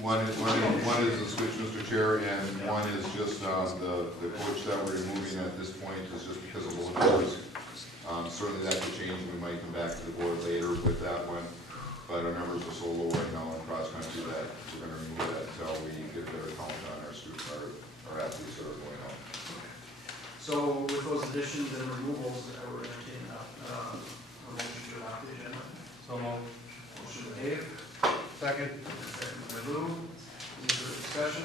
One is the switch, Mr. Chair, and one is just the coach that we're removing at this point is just because of low numbers. Certainly that could change. We might come back to the board later with that one. But our numbers are so low right now in cross country that we're going to remove that until we get a better count on our students, our athletes that are going out. So with those additions and removals, that we're entertaining a motion to adopt the agenda. So moved. Motion by Dave. Second. Second by Lou. Any further discussion?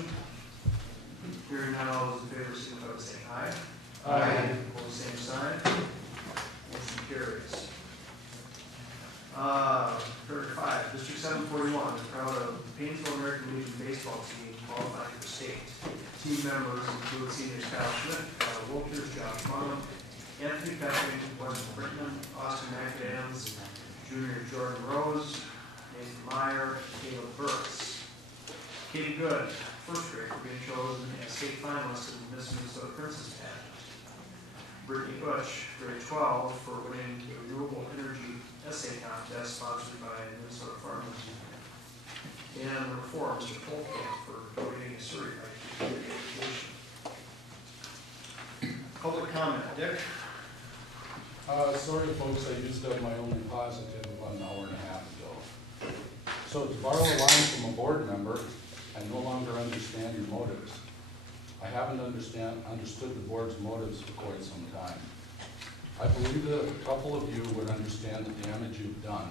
Hearing none, all those in favor signify by saying aye. Aye. Opposed, same sign. Motion carries. Paragraph 5, District 741 is proud of Paynesville American Legion baseball team qualifying for state. Team members include seniors Kyle Schmidt, Kyle Wolters, Josh Munham, Anthony Pepping, Weston Brickman, Austin McAdams, Junior Jordan Rose, Nathan Meyer, Caleb Burks. Katie Good, first grade, for being chosen as state finalist in the Miss Minnesota Princess pageant. Brittany Butch, grade 12, for winning the renewable energy essay contest sponsored by Minnesota Farmers. And number 4, Mr. Polkamp, for donating a certified education. Public comment, Dick? Sorry folks, I used up my only positive about an hour and a half ago. So to borrow a line from a board member, I no longer understand your motives. I haven't understood the board's motives for quite some time. I believe that a couple of you would understand the damage you've done,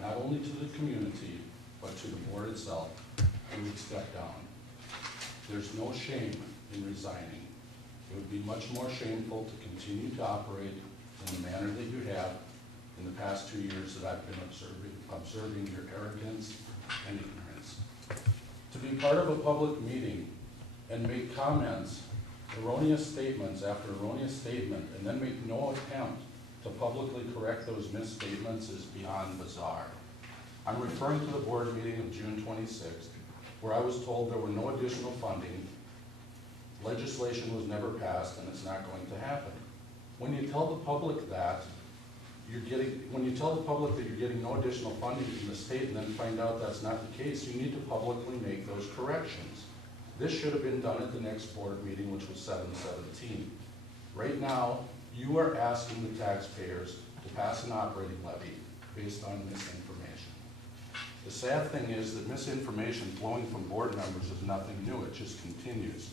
not only to the community, but to the board itself, and would step down. There's no shame in resigning. It would be much more shameful to continue to operate in the manner that you have in the past 2 years that I've been observing your arrogance and ignorance. To be part of a public meeting and make comments, erroneous statements after erroneous statement, and then make no attempt to publicly correct those misstatements is beyond bizarre. I'm referring to the board meeting of June 26th, where I was told there were no additional funding, legislation was never passed, and it's not going to happen. When you tell the public that you're getting no additional funding from the state and then find out that's not the case, you need to publicly make those corrections. This should have been done at the next board meeting, which was 7/17. Right now, you are asking the taxpayers to pass an operating levy based on misinformation. The sad thing is that misinformation flowing from board members is nothing new, it just continues.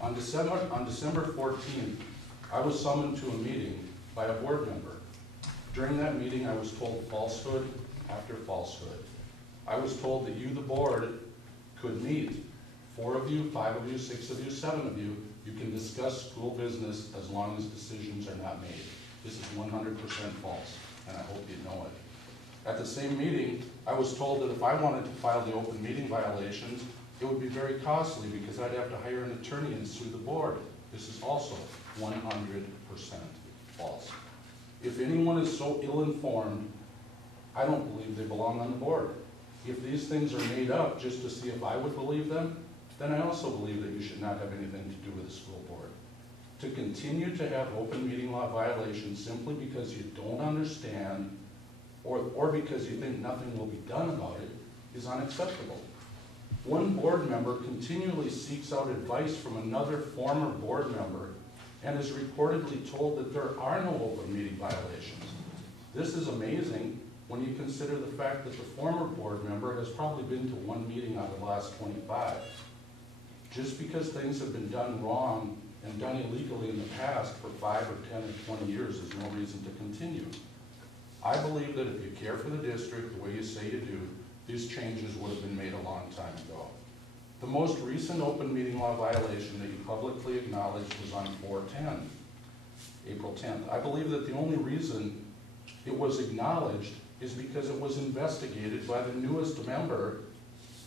On December 14th, I was summoned to a meeting by a board member. During that meeting, I was told falsehood after falsehood. I was told that you, the board, could meet. 4 of you, 5 of you, 6 of you, 7 of you, you can discuss school business as long as decisions are not made. This is 100% false, and I hope you know it. At the same meeting, I was told that if I wanted to file the open meeting violations, it would be very costly because I'd have to hire an attorney and sue the board. This is also 100% false. If anyone is so ill-informed, I don't believe they belong on the board. If these things are made up just to see if I would believe them, then I also believe that you should not have anything to do with the school board. To continue to have open meeting law violations simply because you don't understand or because you think nothing will be done about it is unacceptable. One board member continually seeks out advice from another former board member and is reportedly told that there are no open meeting violations. This is amazing when you consider the fact that the former board member has probably been to 1 meeting out of the last 25. Just because things have been done wrong and done illegally in the past for 5 or 10 or 20 years is no reason to continue. I believe that if you care for the district the way you say you do, these changes would have been made a long time ago. The most recent open meeting law violation that you publicly acknowledged was on 4/10, April 10th. I believe that the only reason it was acknowledged is because it was investigated by the newest member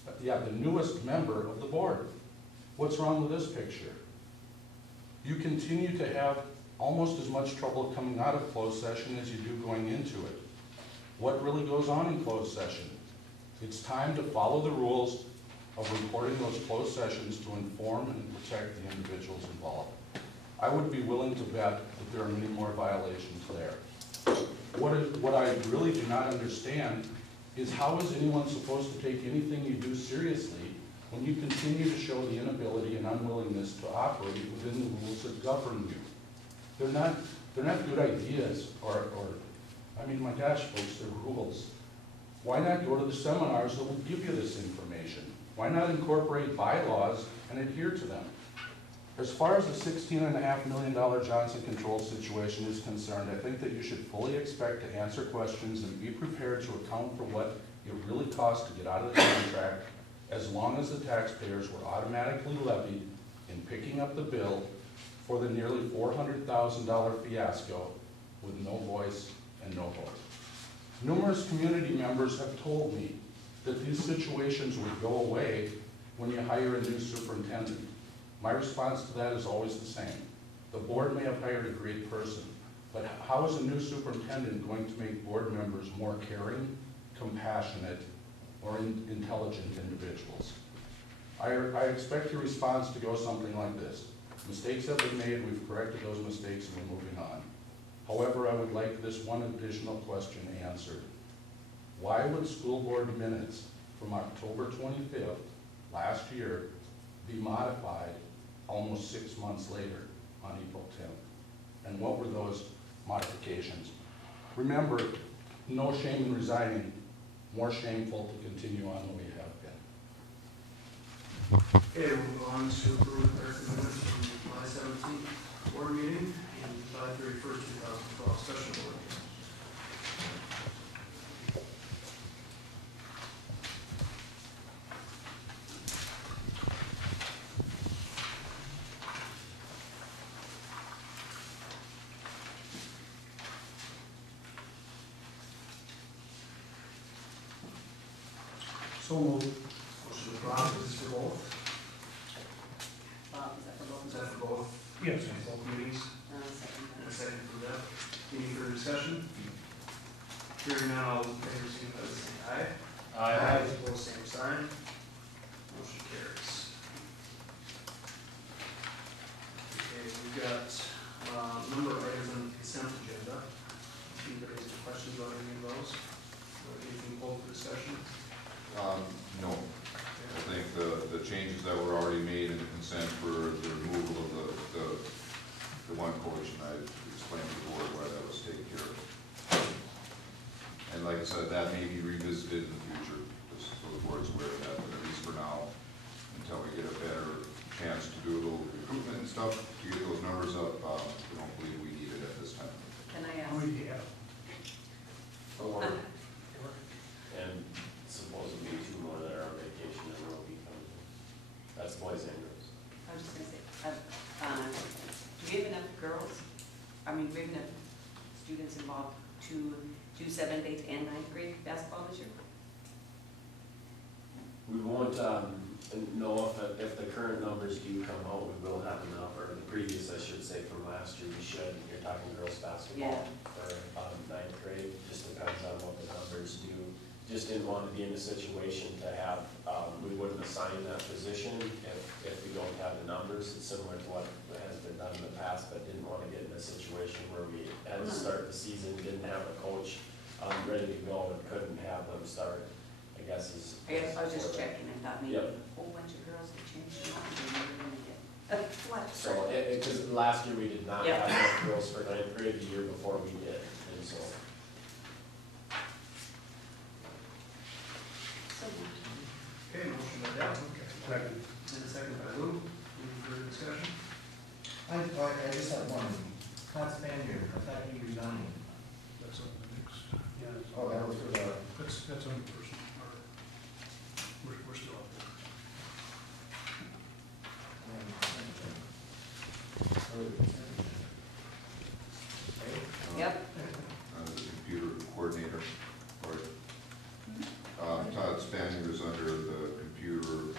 of the board. What's wrong with this picture? You continue to have almost as much trouble coming out of closed session as you do going into it. What really goes on in closed session? It's time to follow the rules of recording those closed sessions to inform and protect the individuals involved. I would be willing to bet that there are many more violations there. What I really do not understand is how is anyone supposed to take anything you do seriously when you continue to show the inability and unwillingness to operate within the rules that govern you. They're not good ideas, or I mean, my gosh, folks, they're rules. Why not go to the seminars that will give you this information? Why not incorporate bylaws and adhere to them? As far as the $16.5 million Johnson Controls situation is concerned, I think that you should fully expect to answer questions and be prepared to account for what it really costs to get out of the contract, as long as the taxpayers were automatically levied in picking up the bill for the nearly $400,000 fiasco with no voice and no vote. Numerous community members have told me that these situations would go away when you hire a new superintendent. My response to that is always the same. The board may have hired a great person, but how is a new superintendent going to make board members more caring, compassionate, or intelligent individuals? I expect your response to go something like this. Mistakes have been made, we've corrected those mistakes, and we're moving on. However, I would like this one additional question answered. Why would school board minutes from October 25th last year be modified almost 6 months later on April 10th? And what were those modifications? Remember, no shame in resigning, more shameful to continue on the way you have been. Okay, we'll move on to approve the minutes from July 17th board meeting and July 31st, 2012 special board meeting. So moved. Motion to Ron, is this for both? Is that for both? Is that for both? Yes. Both meetings? Second. And a second for that. Any further discussion? Hearing none, all those in favor, signify by saying aye. Opposed, same sign. Motion carries. Okay, we've got a number of items on the consent agenda. Anybody has any questions about any of those? Or anything pulled for discussion? No. I think the changes that were already made in the consent for the removal of the one coach, and I explained before why that was taken care of. And like I said, that may be revisited in the future, just so the board's aware of that, but at least for now, until we get a better chance to do a little recruitment and stuff, to get those numbers up, we don't believe we need it at this time. Can I ask? Or, and supposedly two more that are on vacation and will be coming. That's boys and girls. I was just gonna say, do we have enough girls? I mean, do we have enough students involved to do 7th, 8th, and 9th grade basketball this year? We won't, know if the current numbers do come out, we will have enough, or the previous, I should say, from last year, we should. You're talking girls basketball for 9th grade, just depends on what the numbers do. Just didn't want to be in a situation to have, we wouldn't assign that position if we don't have the numbers. It's similar to what has been done in the past, but didn't want to get in a situation where we had to start the season, didn't have a coach ready to go, and couldn't have them start, I guess is. I was just checking, I thought maybe Yep. a whole bunch of girls had changed their mind, and they were gonna get a flat. So, because last year we did not Yep. have enough girls for 9th grade, the year before we did, and so. Okay, motion by Deb. Second. And a second by Lou. Any further discussion? I just have one. Todd Spanier, I thought he resigned. That's on the next. Yeah. Oh, that was for the, That's on the person, we're still up there. Yep. The computer coordinator, or, Todd Spanier is under the computer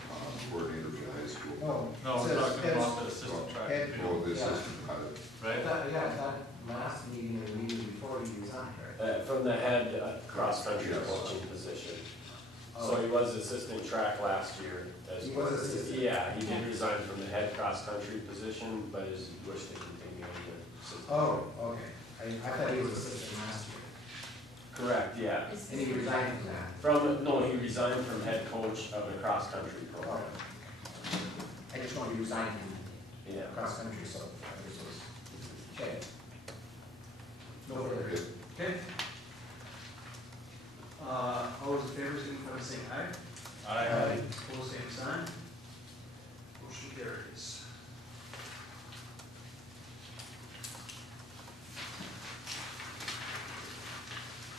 coordinator for the high school. Oh. No, we're talking about the assistant track and Ed- Oh, the field, assistant, got it. I right? thought, yeah, I thought last meeting or the meeting before he resigned, right? From the head cross-country Yes. coaching position. So he was assistant track last year. He was assistant. Yeah, he did resign from the head cross-country position, but is wished to continue in the assistant. Oh, okay. I thought he was assistant last year. Correct, yeah. And he resigned from that. No, he resigned from head coach of the cross-country program. Oh, want to be resigning Yeah. cross country, so this was, okay. No further. Okay. Okay. All those in favor, signify by saying aye. Aye. Opposed, same sign. Motion carries.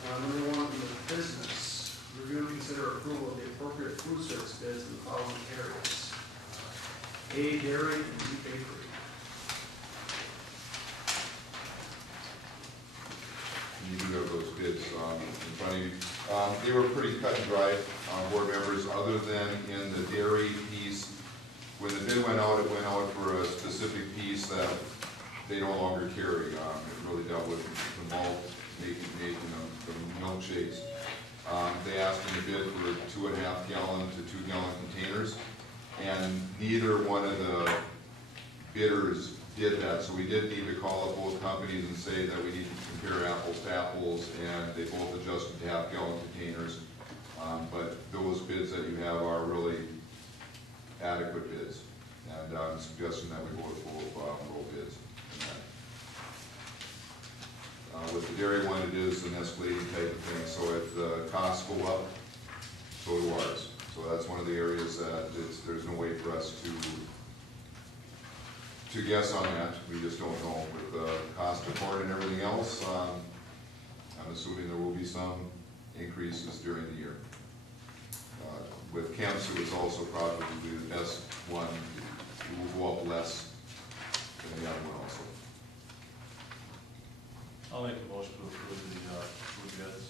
Number one, the business, review and consider approval of the appropriate food service bids in the following areas. A, dairy and B, bakery. You do have those bids in front of you. They were pretty cut and dry, board members, other than in the dairy piece. When the bid went out, it went out for a specific piece that they no longer carry. It really dealt with the malt, making the milkshakes. They asked in the bid for 2.5 gallon to 2 gallon containers, and neither one of the bidders did that. So we did need to call up both companies and say that we need to compare apples to apples, and they both adjusted to 1/2 gallon containers. But those bids that you have are really adequate bids, and I'm suggesting that we go with both bids. With the dairy one, it is an escalating type of thing, so if the costs go up, so do ours. So that's one of the areas that there's no way for us to guess on that. We just don't know. With the cost of corn and everything else, I'm assuming there will be some increases during the year. With Kemp's, it was also probably the best one. It will go up less than the other one also. I'll make a motion to approve the food bids.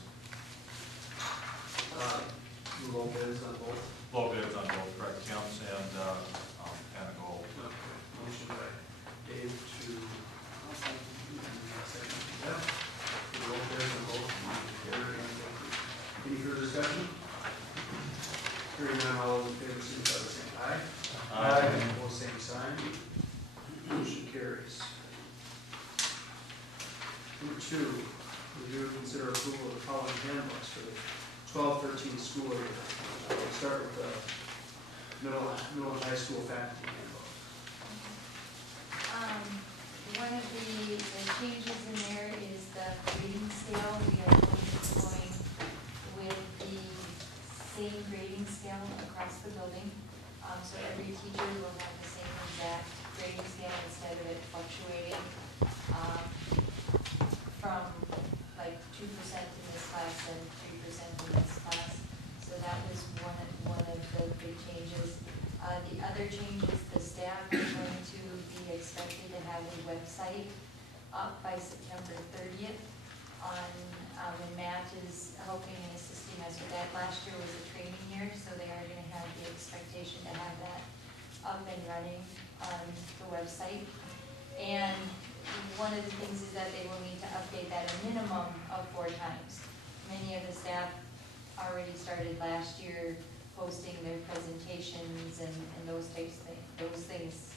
Low bids on both. Low bids on both, correct, Kemp's and Panago. Motion by Dave to, I'll second. second, Jeff, for low bids on both dairy and bakery. Any further discussion? Hearing none, all those in favor, signify by saying aye. Opposed, same sign. Motion carries. Number two, review and consider approval of the following handbooks for the 12-13 school year. We'll start with the middle and high school faculty handbook. One of the changes in there is the grading scale. We are going with the same grading scale across the building. So every teacher will have the same exact grading scale instead of it fluctuating from like 2% in this class and 3% in this class. So that was one of the big changes. The other change is the staff is going to be expected to have a website up by September 30th and Matt is helping and assisting us with that. Last year was a training year, so they are going to have the expectation to have that up and running on the website. And one of the things is that they will need to update that a minimum of 4 times. Many of the staff already started last year posting their presentations and those types of things,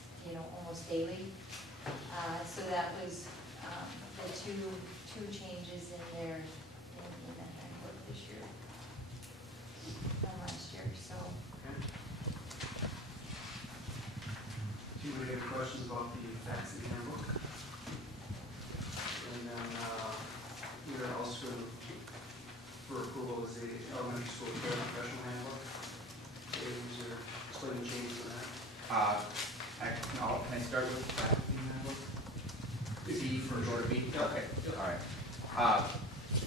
almost daily. So that was the two changes in there in the handbook this year from last year. So. Anybody have questions about the faculty handbook? And then we are also for approval is the elementary school professional handbook. Dave, is there explaining changes to that? Can I start with the faculty handbook? C for short B? Okay, all right.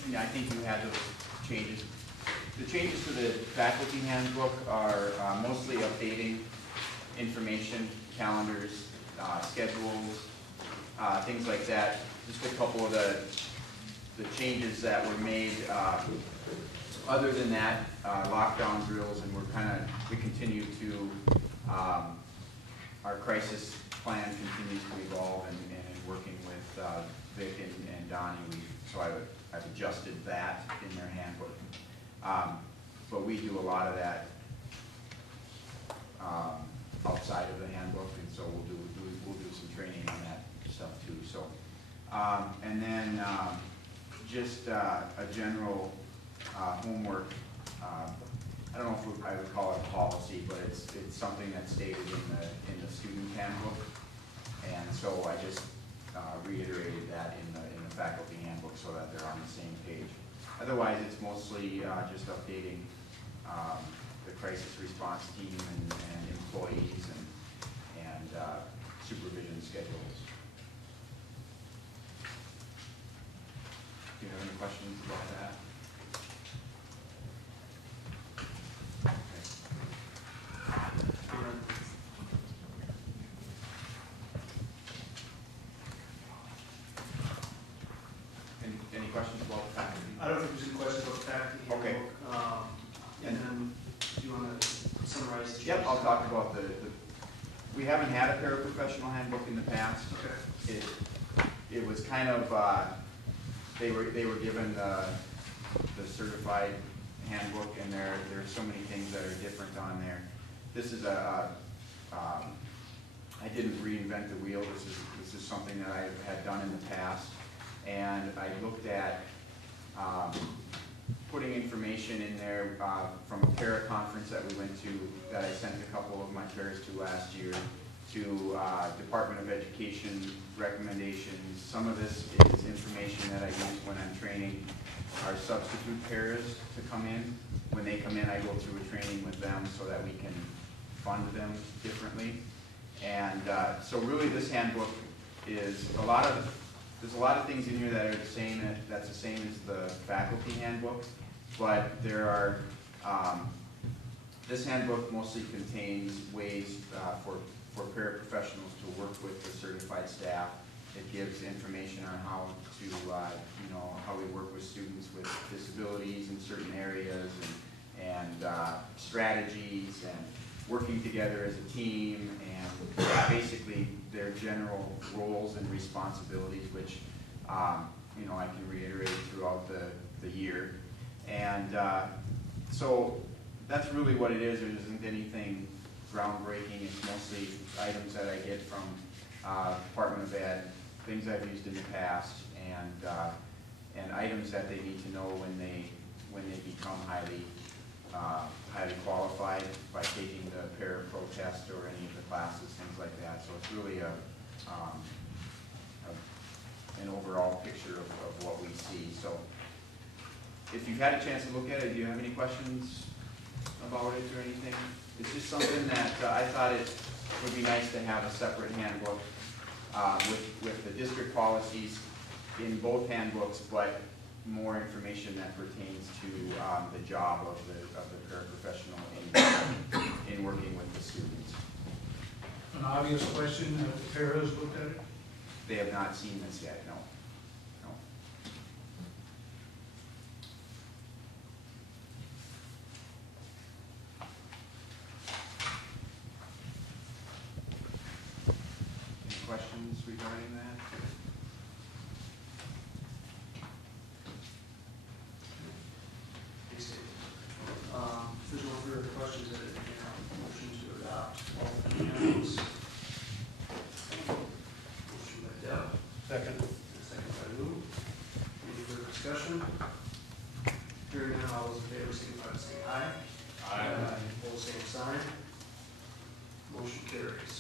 Yeah, I think you had those changes. The changes to the faculty handbook are mostly updating information, calendars, schedules, things like that. Just a couple of the changes that were made. Other than that, lockdown drills, and we continue to, our crisis plan continues to evolve, and in working with Vic and Donnie, so I've adjusted that in their handbook. But we do a lot of that outside of the handbook, and so we'll do some training on that stuff too. So, and then just a general homework. I don't know if I would call it a policy, but it's something that's stated in the student Otherwise, it's mostly just updating the crisis response team and employees and supervision schedules. Do you have any questions about that? Any questions about the faculty? I don't think there's any questions about the faculty handbook. Okay. And then, do you want to summarize the changes? Yep, I'll talk about we haven't had a paraprofessional handbook in the past. Okay. It was kind of, they were given the certified handbook, and there are so many things that are different on there. This is I didn't reinvent the wheel. This is something that I had done in the past, and I looked at putting information in there from a para conference that we went to, that I sent a couple of my paras to last year, to Department of Education recommendations. Some of this is information that I use when I'm training our substitute paras to come in. When they come in, I go through a training with them so that we can fund them differently. And so really this handbook is there's a lot of things in here that are the same, that's the same as the faculty handbook, but there are, this handbook mostly contains ways for paraprofessionals to work with the certified staff. It gives information on how to, how we work with students with disabilities in certain areas, and strategies, and working together as a team, and basically their general roles and responsibilities, which I can reiterate throughout the year. And so that's really what it is. There isn't anything groundbreaking. It's mostly items that I get from Department of Ed, things I've used in the past, and items that they need to know when they become highly qualified by taking the para-pro test or any of the classes, things like that. So it's really an overall picture of what we see. So if you've had a chance to look at it, do you have any questions about it or anything? It's just something that I thought it would be nice to have a separate handbook with the district policies in both handbooks, but more information that pertains to the job of the paraprofessional in working with the students. An obvious question, have the paras looked at it? They have not seen this yet, no. Any questions regarding that? If there's no further questions, I entertain a motion to adopt all the handbooks. Motion by Deb. Second. Second by Lou. Any further discussion? Hearing none, all those in favor signify by saying aye. Aye. Opposed, same sign. Motion carries.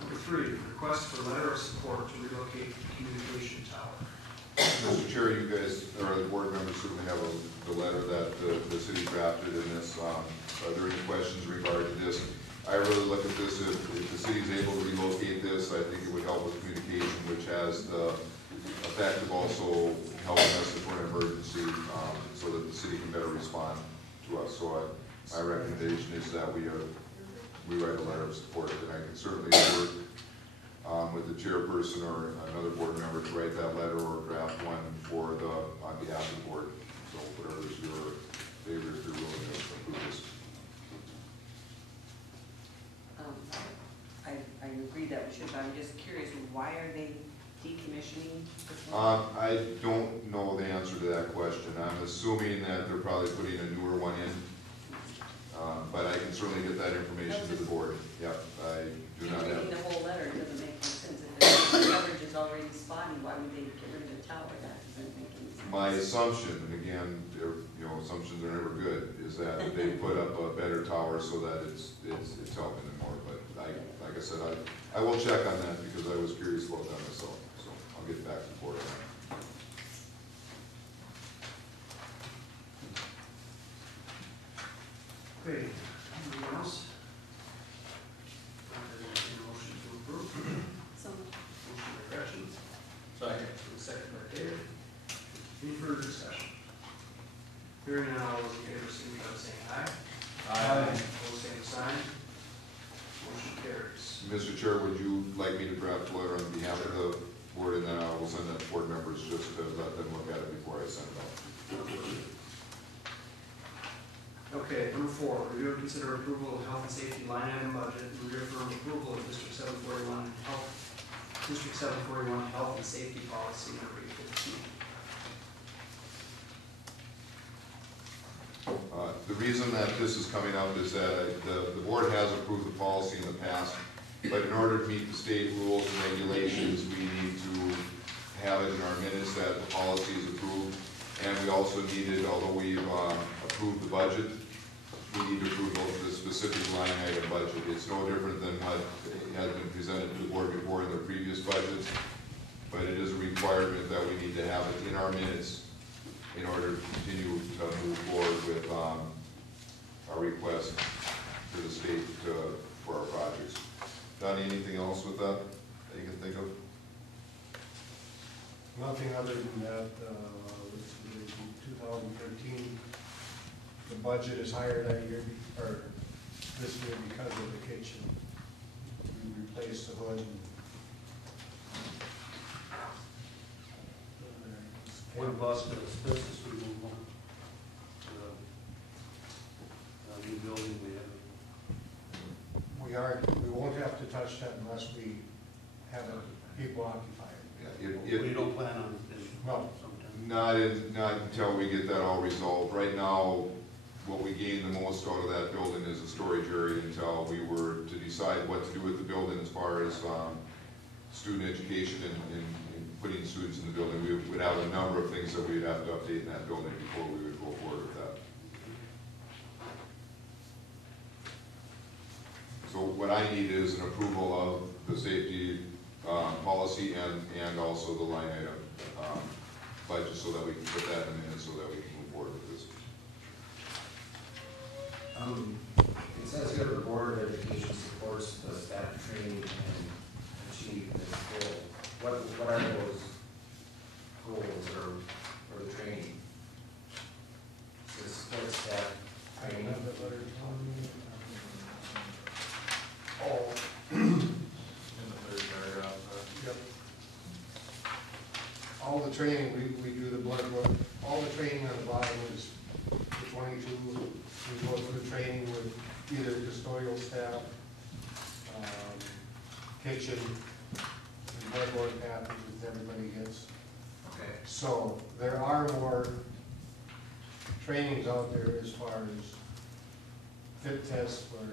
Number 3, request for letter of support to relocate communication tower. Mr. Chair, you guys, or the board members, certainly have the letter that the city drafted in this. Are there any questions regarding this? I really look at this, if the city is able to relocate this, I think it would help with communication, which has the effect of also helping us if we're in an emergency, so that the city can better respond to us. So my recommendation is that we write a letter of support, and I can certainly work with the chairperson or another board member to write that letter or draft one on behalf of the board. So whatever is your favor, if you're willing to approve this. I agree that we should, but I'm just curious, why are they decommissioning this I don't know the answer to that question. I'm assuming that they're probably putting a newer one in, but I can certainly get that information to the board. Yep, I do not have. Reading the whole letter doesn't make any sense. If the coverage is already spotty, why would they get rid of the tower? That doesn't make any sense. My assumption, and again, assumptions are never good, is that they put up a better tower so that it's helping them more. But like I said, I will check on that because I was curious about that myself. So I'll get back to the board on that. Mr. Chair, would you like me to draft a letter on behalf of the board, and then I will send that to board members just to let them look at it before I send it out? Okay, number 4, review and consider approval of health and safety line item budget, and reaffirm approval of District 741 health and safety policy number 15. The reason that this is coming up is that the board has approved the policy in the past, but in order to meet the state rules and regulations, we need to have it in our minutes that the policy is approved. And we also needed, although we've approved the budget, we need to approve the specific line item budget. It's no different than what has been presented to the board before in their previous budgets, but it is a requirement that we need to have it in our minutes in order to continue to move forward with our request to the state for our projects. Donnie, anything else with that you can think of? Nothing other than that, in 2013, the budget is higher that year, or this year because of the kitchen. We replaced the hood. What about the asbestos removal? New building we have. We won't have to touch that unless we have people occupy it. Yeah, We don't plan on it No. sometime. Not until we get that all resolved. Right now, what we gain the most out of that building is a storage area until we were to decide what to do with the building as far as student education and putting students in the building. We would have a number of things that we'd have to update in that building before we would go forward with that. So what I need is an approval of the safety policy and also the line item budget so that we can put that in the minutes so that we can move forward with this. It says here the Board of Education supports the staff training and achieve this goal. What are those goals or the training? To support staff I training? have that letter telling me. In the third paragraph. Yep. All the training, we do the blood work, all the training on the bottom is the 22. We go through training with either custodial staff, kitchen, and bloodborne pathogens that everybody gets. Okay. So there are more trainings out there as far as fit tests for,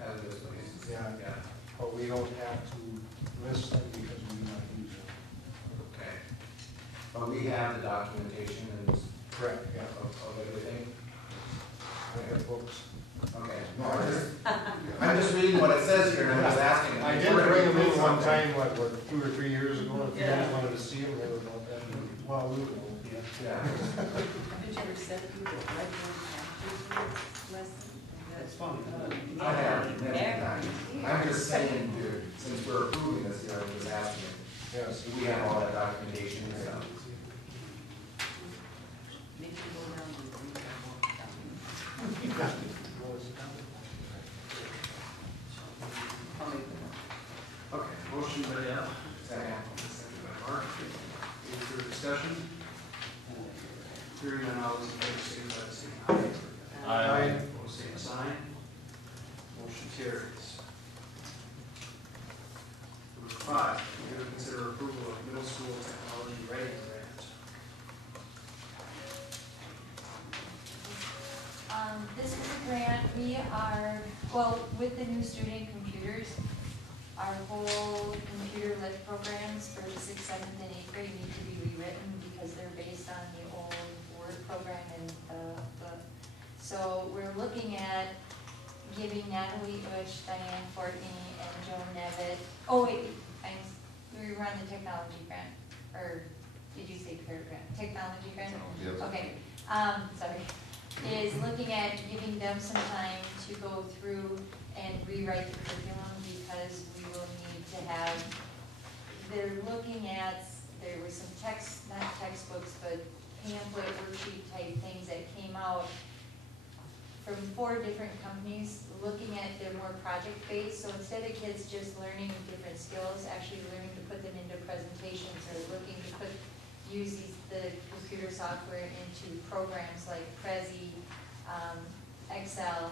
Hazardous waste. yeah, Yeah. but we don't have to list them because we do not use them. Okay. But we have the documentation and Correct, yeah. of everything? I have books. Okay. No, I'm just reading what it says here and I'm just asking. I did bring them in one time, what, 2 or 3 years ago, if you guys wanted to see them, they were about that. Well, we were, yeah. Yeah. Haven't you ever said you were right lesson? That's fun. I have, many times. I'm just saying, dude, since we're approving this here, I'm just asking. Yes. Do we have all that documentation and stuff? Maybe go around and read that book down. I'll make them up. Okay, motion by Deb, Second. second by Mark. Any further discussion? Hearing none, all those in favor, signify by saying aye. Aye. Opposed, same sign. Motion carries. Number 5, review and consider approval of middle school technology writing grant. This is a grant, we are, well, with the new student computers, our whole computer lit programs for the 6th, 7th, and 8th grade need to be rewritten because they're based on the old Word program and so we're looking at giving Natalie Ush, Diane Fortney, and Joan Nevitt, oh wait, we were on the technology grant, or did you say career grant? Technology grant? Yes. Okay, sorry, is looking at giving them some time to go through and rewrite the curriculum because we will need to have, they're looking at, there were some text, not textbooks, but pamphlet worksheet type things that came out from 4 different companies, looking at they're more project-based, so instead of kids just learning different skills, actually learning to put them into presentations, or looking to use the computer software into programs like Prezi, Excel,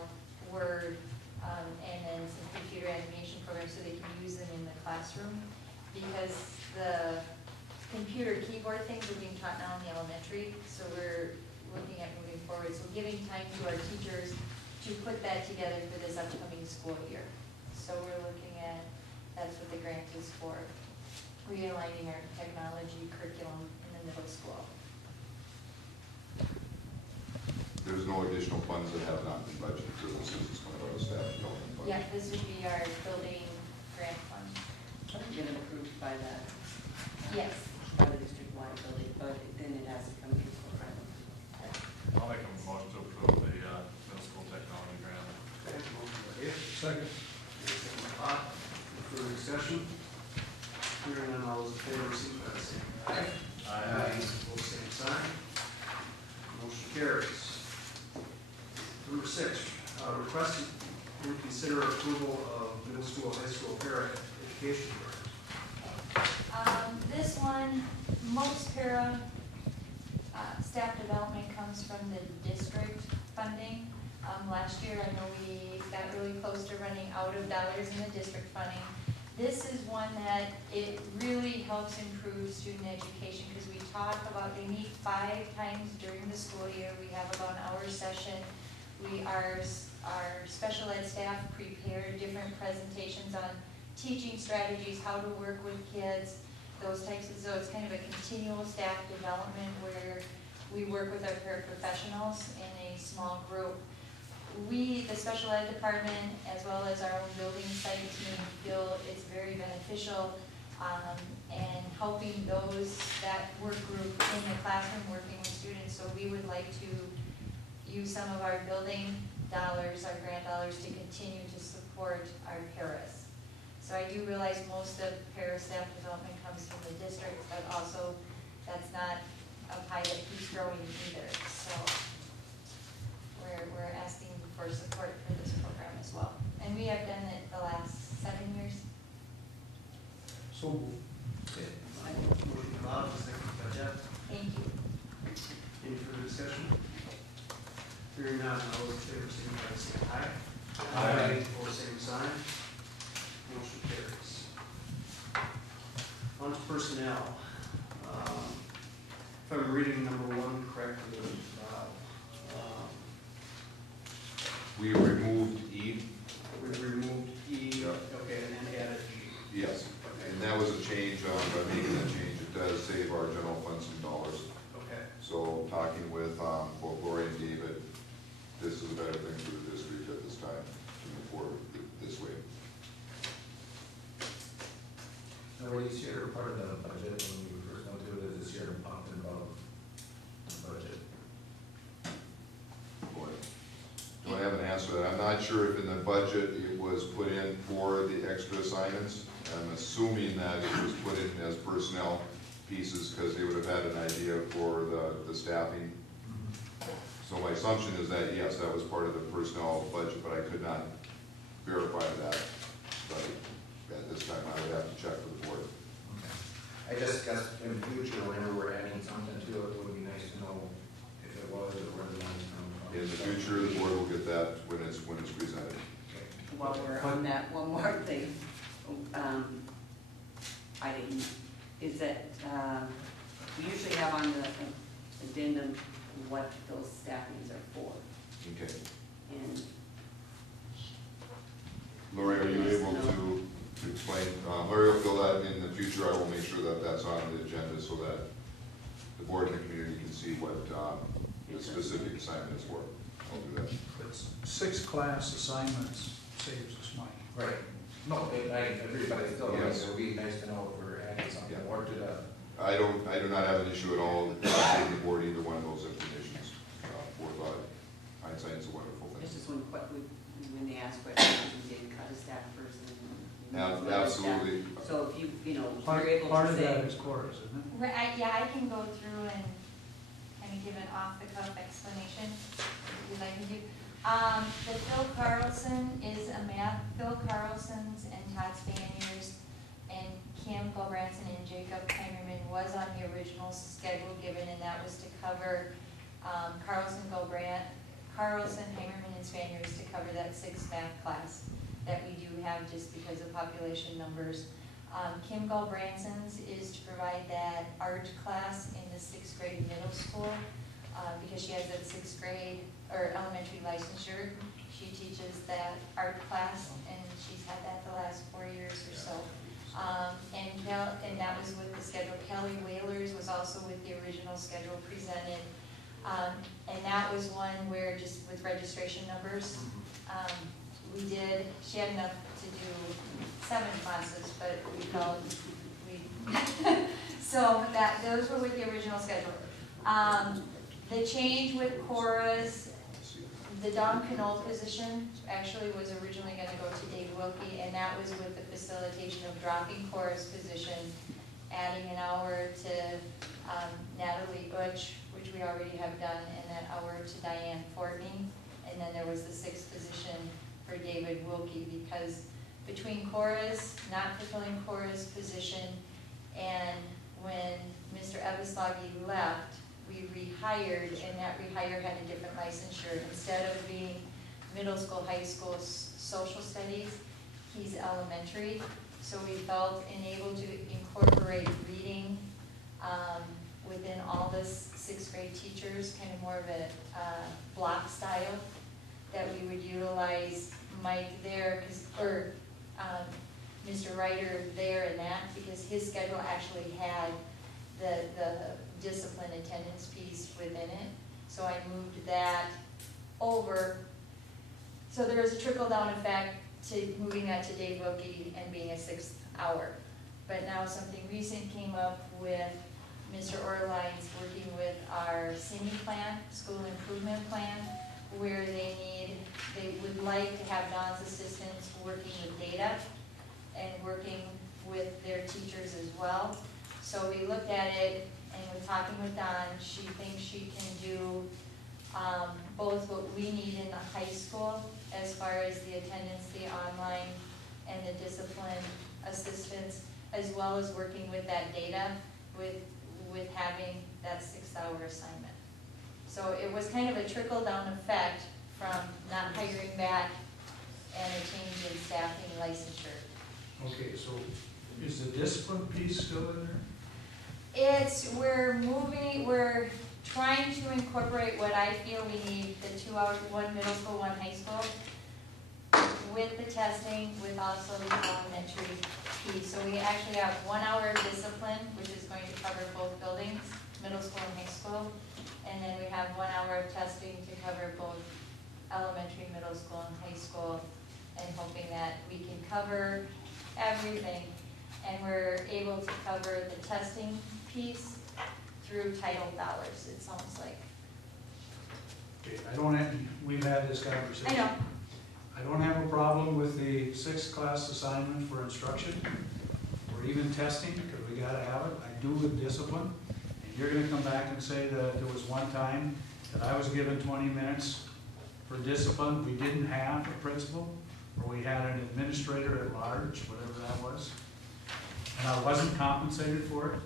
Word, and then some computer animation programs so they can use them in the classroom. Because the computer keyboard things are being taught now in the elementary, so we're looking at moving forward. So giving time to our teachers to put that together for this upcoming school year. So we're looking at, that's what the grant is for, realigning our technology curriculum in the middle school. There's no additional funds that have not been budgeted, so this is just coming out of staff development fund. Yeah, this would be our building grant fund. Been approved by the, Yes. by the district-wide building, but then it has to come in for private. I'll make a motion to approve the middle school technology grant. Okay, motion by Dave, Second. second by Bob. Further discussion? Hearing none, all those in favor, signify by saying aye. Both same sign. Motion carries. Number 6, request to consider approval of middle school, high school para education programs. This one, most para staff development comes from the district funding. Last year, I know we got really close to running out of dollars in the district funding. This is one that it really helps improve student education, because we talk about, they meet 5 times during the school year. We have about an hour session. Our special ed staff prepare different presentations on teaching strategies, how to work with kids, those types of, so it's kind of a continual staff development where we work with our paraprofessionals in a small group. We, the special ed department, as well as our own building site team, feel it's very beneficial and helping that work group in the classroom working with students. So we would like to use some of our building dollars, our grant dollars, to continue to support our paras. So I do realize most of para staff development comes from the district, but also that's not a pie that keeps growing either. So we're asking for support for this program as well. And we have done it the last 7 years. So moved. Okay. Motion by Bob, second by Jeff. Thank you. Any further discussion? Hearing none, all those in favor, signify by saying aye. Both same sign. Motion carries. On to personnel. If I'm reading number 1 correctly, We removed E. we removed E, Yep. okay, and then added G. Yes, and that was a change, by making that change, it does save our general fund some dollars. Okay. So talking with both Lori and David, this is a better thing for the district at this time to move forward this way. Now, were these here part of the budget when you first went through it, is this year bumped above the budget? Boy, do I have an answer to that? I'm not sure if in the budget it was put in for the extra assignments. I'm assuming that it was put in as personnel pieces because they would have had an idea for the staffing. So my assumption is that, yes, that was part of the personnel budget, but I could not verify that. But at this time, I would have to check with the board. I just guess in the future, whenever we're adding something to it, it would be nice to know if it was or where the money's coming from. In the future, the board will get that when it's presented. While we're on that, one more thing, I didn't, is that, we usually have on the addendum what those staffings are for. Okay. And Lori, are you able to explain? Lori will fill that in the future. I will make sure that that's on the agenda so that the board and the community can see what the specific assignment is for. I'll do that. But 6 class assignments saves us money. Right. No, I agree, but it still, Yes. it would be nice to know if we're adding something Yeah. more to the. I do not have an issue at all taking the board either one of those informations. Forethought, hindsight is a wonderful it's thing. just when they ask questions, we did cut a staff person. Absolutely. So if you know, Part you're able part to of that say, is chorus, isn't it? Right, I can go through and kind of give an off-the-cuff explanation if you'd like me to. The Phil Carlson is a math, Phil Carlson's and Todd Spaniers and Kim Gulbranson and Jacob Heimerman was on the original schedule given, and that was to cover, Carlson, Heimerman, and Spaniers to cover that 6th math class that we do have just because of population numbers. Kim Gulbranson's is to provide that art class in the 6th grade middle school, because she has that 6th grade or elementary licensure. She teaches that art class, and she's had that the last 4 years or so. And that was with the schedule. Kelly Whalers was also with the original schedule presented. And that was one where just with registration numbers, she had enough to do 7 classes, but we felt so those were with the original schedule. The change with Cora's, the Don Knoll position actually was originally going to go to Dave Wilkie, and that was with the facilitation of dropping Cora's position, adding an hour to Natalie Butch, which we already have done, and that hour to Diane Fortney, and then there was the 6th position for David Wilkie, because between Cora's, not fulfilling Cora's position, and when Mr. Ebeslagi left, we rehired, and that rehire had a different licensure. Instead of being middle school, high school social studies, he's elementary. So we felt enabled to incorporate reading within all the 6th grade teachers, kind of more of a block style, that we would utilize Mike there, or Mr. Ryder there and that, because his schedule actually had the discipline attendance piece within it. So I moved that over. So there was a trickle-down effect to moving that to Dave Wilkie and being a 6th hour. But now something recent came up with Mr. Orline's working with our SIMI plan, school improvement plan, where they would like to have Don's assistants working with data and working with their teachers as well. So we looked at it, and we're talking with Don. She thinks she can do both what we need in the high school as far as the attendance, the online, and the discipline assistance, as well as working with that data with having that 6th-hour assignment. So it was kind of a trickle-down effect from not hiring back and a change in staffing licensure. Okay, so is the discipline piece still in there? We're trying to incorporate what I feel we need, the 2 hours, 1 middle school, 1 high school, with the testing, with also the elementary piece. So we actually have 1 hour of discipline, which is going to cover both buildings, middle school and high school. And then we have 1 hour of testing to cover both elementary, middle school, and high school, and hoping that we can cover everything. And we're able to cover the testing piece through title dollars, it sounds like. Okay, we've had this conversation. I know. I don't have a problem with the 6th class assignment for instruction, or even testing, because we gotta have it. I do with discipline. And you're gonna come back and say that there was one time that I was given 20 minutes for discipline. We didn't have a principal, or we had an administrator at large, whatever that was, and I wasn't compensated for it.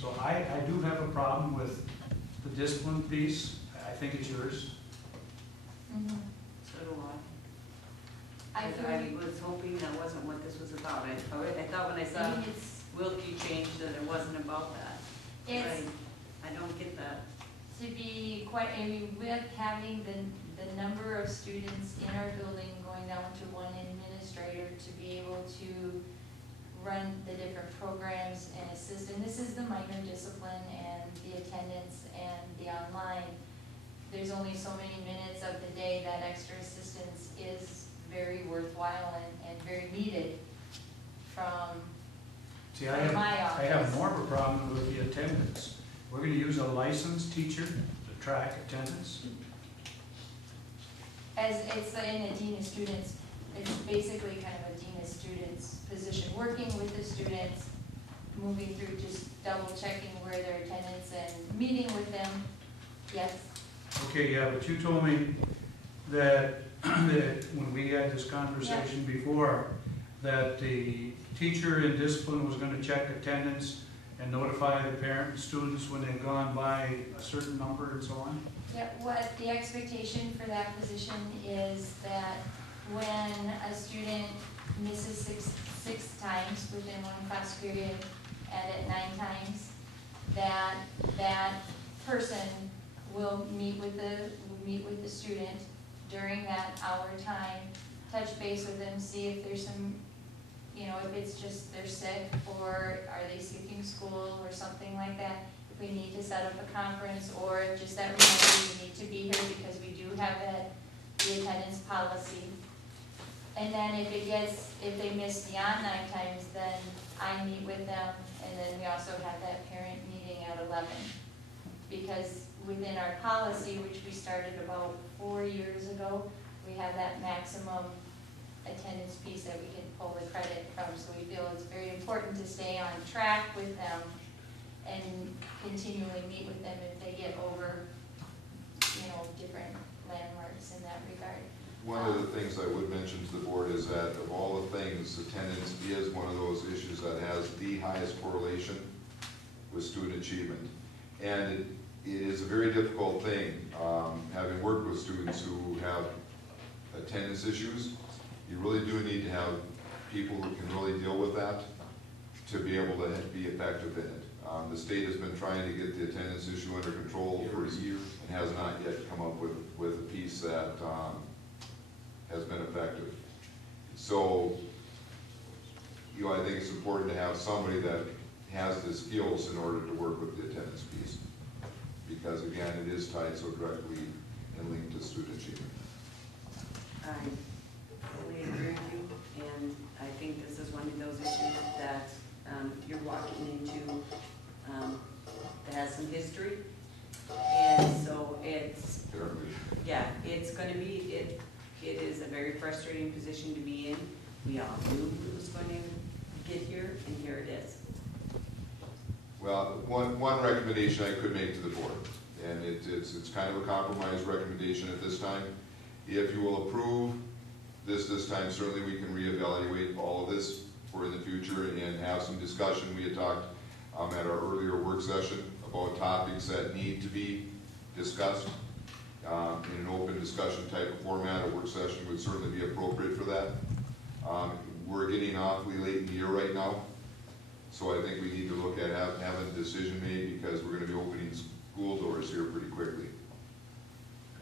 So I do have a problem with the discipline piece. I think it's yours. Mm-hmm. So do I. I feel was hoping that wasn't what this was about. I thought when I saw Wilkie change that it wasn't about that. it's I don't get that. to be quite, with having the number of students in our building going down to 1 administrator to be able to run the different programs and assist. And this is the minor discipline and the attendance and the online. There's only so many minutes of the day that extra assistance is very worthwhile and very needed from See, I my office. I have more of a problem with the attendance. We're gonna use a licensed teacher to track attendance. As it's in the dean of students, it's basically kind of a dean of students position, working with the students, moving through, just double checking where their attendance and meeting with them. Yes, Okay, yeah, but you told me that, that when we had this conversation before, that the teacher in discipline was gonna check attendance and notify the parent and students when they've gone by a certain number and so on? Yeah, what the expectation for that position is that when a student misses six times within one class period and at 9 times, that person will meet with the student during that hour time, touch base with them, see if there's some, if it's just they're sick or are they skipping school or something like that. If we need to set up a conference or just that reminder you need to be here because we do have the attendance policy. And then if they miss beyond 9 times, then I meet with them, and then we also have that parent meeting at 11. Because within our policy, which we started about 4 years ago, we have that maximum attendance piece that we can pull the credit from. So we feel it's very important to stay on track with them and continually meet with them if they get over, different landmarks in that regard. One of the things I would mention to the board is that of all the things, attendance is one of those issues that has the highest correlation with student achievement. And it is a very difficult thing, having worked with students who have attendance issues. You really do need to have people who can really deal with that to be able to be effective in it. The state has been trying to get the attendance issue under control for years and has not yet come up with a piece that has been effective. So, I think it's important to have somebody that has the skills in order to work with the attendance piece. Because again, it is tied so directly and linked to student achievement. I fully agree with you, and I think this is one of those issues that you're walking into that has some history. And so it's, it's going to be, it is a very frustrating position to be in. We all knew it was going to get here, and here it is. Well, one recommendation I could make to the board, and it's kind of a compromise recommendation at this time. If you will approve this time, certainly we can reevaluate all of this for in the future and have some discussion. We had talked at our earlier work session about topics that need to be discussed in an open discussion type of format. A work session would certainly be appropriate for that. We're getting awfully late in the year right now, so I think we need to look at having a decision made because we're going to be opening school doors here pretty quickly.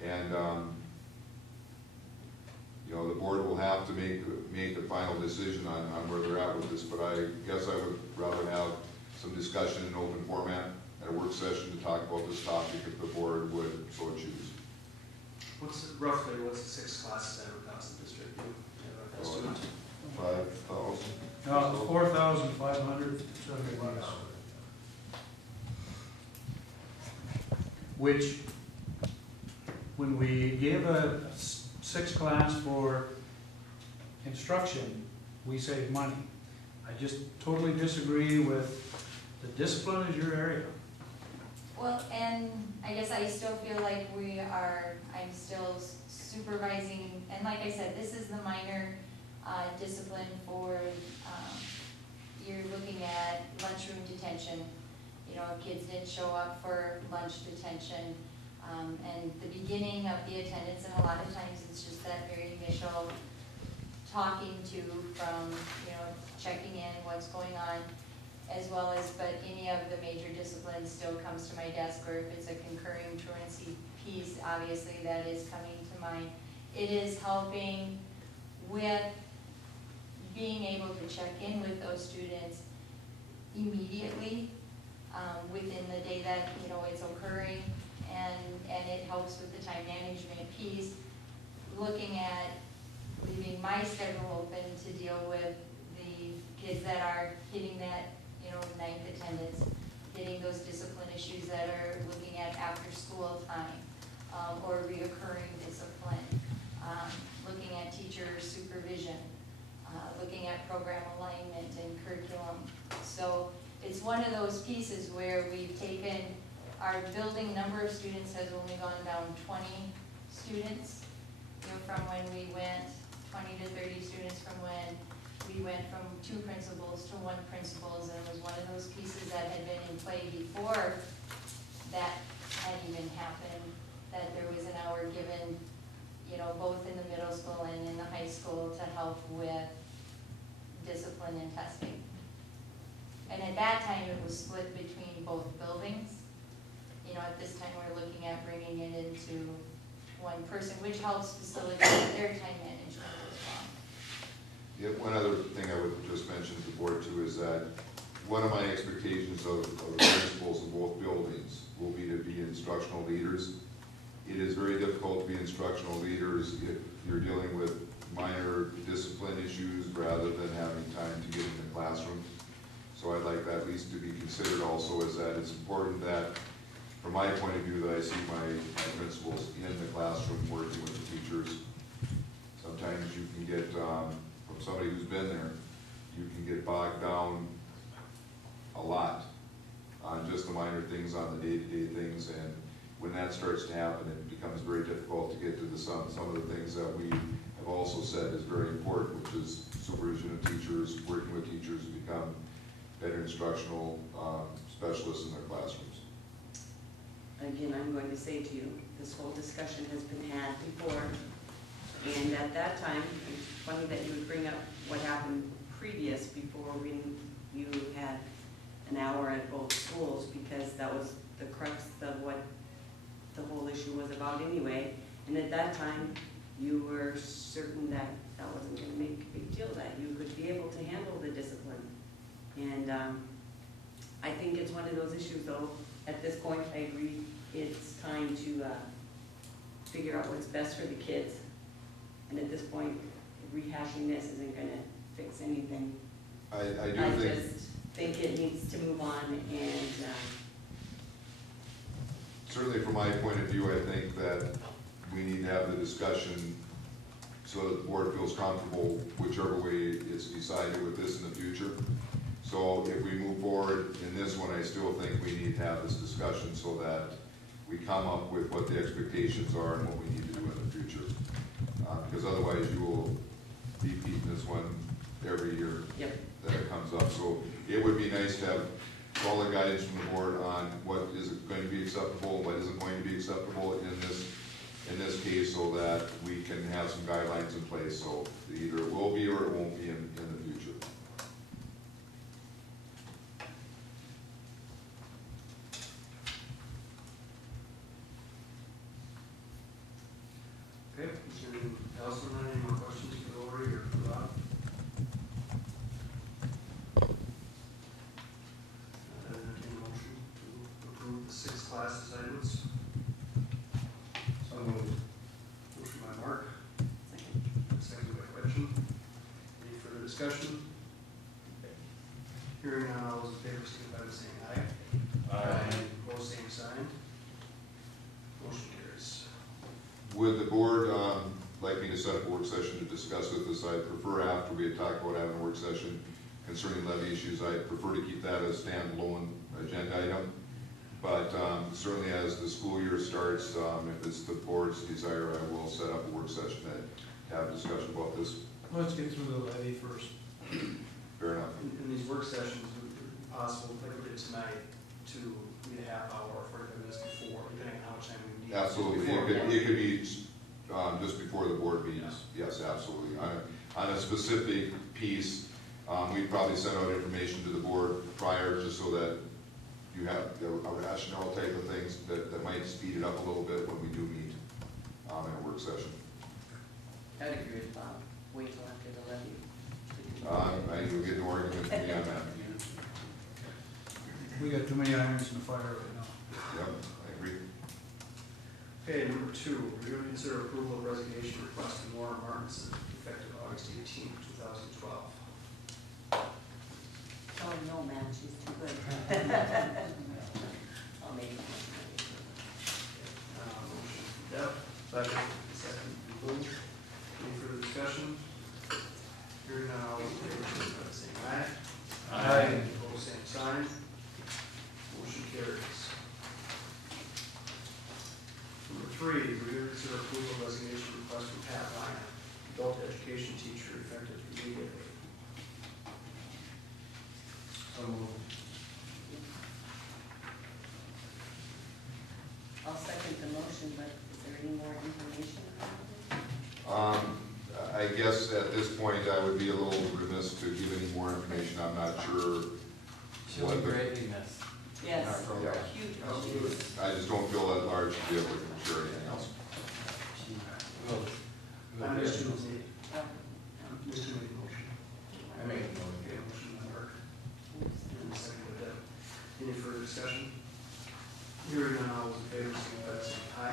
And the board will have to make the final decision on where they're at with this, but I guess I would rather have some discussion in open format at a work session to talk about this topic if the board would so choose. What's the 6 classes that are across the district? 5,000. No, it's 4,570 bucks. Which, when we gave a 6 class for instruction, we saved money. I just totally disagree with the discipline is your area. Well, and I guess I still feel like I'm still supervising, and like I said, this is the minor discipline for, you're looking at lunchroom detention. Kids didn't show up for lunch detention, and the beginning of the attendance, and a lot of times it's just that very initial talking to from, checking in what's going on, as well as, but any of the major disciplines still comes to my desk, or if it's a concurring truancy piece, obviously that is coming to mind. It is helping with being able to check in with those students immediately within the day that it's occurring, and it helps with the time management piece. Looking at leaving my schedule open to deal with the kids that are hitting that 9th attendance, hitting those discipline issues that are looking at after school time or reoccurring discipline, looking at teacher supervision, looking at program alignment and curriculum. So it's one of those pieces where we've taken, our building number of students has only gone down 20 students, you know, from when we went 20 to 30 students, from when we went from 2 principals to 1 principals, and it was one of those pieces that had been in play before that had even happened, that there was an hour given, you know, both in the middle school and in the high school to help with discipline and testing. And at that time, it was split between both buildings. You know, at this time, we're looking at bringing it into 1 person, which helps facilitate their time management as well. Yeah, one other thing I would just mention to the board too is that one of my expectations of the principals of both buildings will be to be instructional leaders. It is very difficult to be instructional leaders if you're dealing with minor discipline issues rather than having time to get in the classroom. So I'd like that at least to be considered also, is that it's important that, from my point of view, that I see my principals in the classroom working with the teachers. Sometimes you can get, from somebody who's been there, you can get bogged down a lot on just the minor things, on the day-to-day things, and when that starts to happen, it becomes very difficult to get to the some of the things that we have also said is very important, which is supervision of teachers, working with teachers to become better instructional specialists in their classrooms. Again, I'm going to say to you, this whole discussion has been had before, and at that time, it's funny that you would bring up what happened previous before when you had an hour at both schools, because that was the crux of what the whole issue was about anyway. And at that time, you were certain that that wasn't going to make a big deal, that you could be able to handle the discipline. And I think it's one of those issues, though, at this point, I agree, it's time to figure out what's best for the kids. And at this point, rehashing this isn't going to fix anything. I just think it needs to move on, and certainly from my point of view, I think that we need to have the discussion so that the board feels comfortable whichever way it's decided with this in the future. So if we move forward in this one, I still think we need to have this discussion so that we come up with what the expectations are and what we need to do in the future. Because otherwise you will be beating this one every year that it comes up. So it would be nice to have solid guidance from the board on what is going to be acceptable, what isn't going to be acceptable in this case, so that we can have some guidelines in place. So either it will be or it won't be in the future. Okay, is there anyone else on that? Any more questions for Lori or for Rob? Entertain a motion to approve the 6 class assignments. So moved. Motion by Mark, second by Gretchen. Any further discussion? Hearing none, all those in favor signify by saying aye. Aye. Opposed, same sign. Motion carries. Would the board like me to set up a work session to discuss with us? I prefer, after we had talked about having a work session concerning levy issues, I prefer to keep that as a standalone agenda item. But certainly as the school year starts, if it's the board's desire, I will set up a work session to have a discussion about this. Let's get through the levy first. Fair enough. In these work sessions, would it be possible, like we did tonight, to meet a half hour or 45 minutes before, depending on how much time we need? Absolutely. Before, It could be just before the board meetings. Yes, absolutely. On a specific piece, we'd probably send out information to the board prior, just so that you have a rationale type of things that might speed it up a little bit when we do meet in a work session. I'd agree with Bob. Wait till after the levy. You'll get an argument from me on that. We got too many irons in the fire right now. Yep, I agree. Okay, number 2, we're going to consider approval of resignation request from Laura Martinson, effective August 18, 2012. Oh, no, man, she's too good. I'll make it. Motion from Deb. Second from Lou. Any further discussion? Hearing none, all those in favor, signify by saying aye. Aye. Opposed, same sign. Motion carries. Number 3, we're going to consider approval of resignation request from Pat education teacher effective immediately. I'll second the motion, but is there any more information about it? I guess at this point, I would be a little remiss to give any more information. I'm not sure. She'll be greatly missed. Yes, Our program. huge Absolutely. issues. I just don't feel at large to be able to share anything else. I missed you, Nancy. Oh, Missed you made the motion. I make a motion. Okay, motion by Mark, and a second by Deb. Any further discussion? Hearing none, all those in favor, signify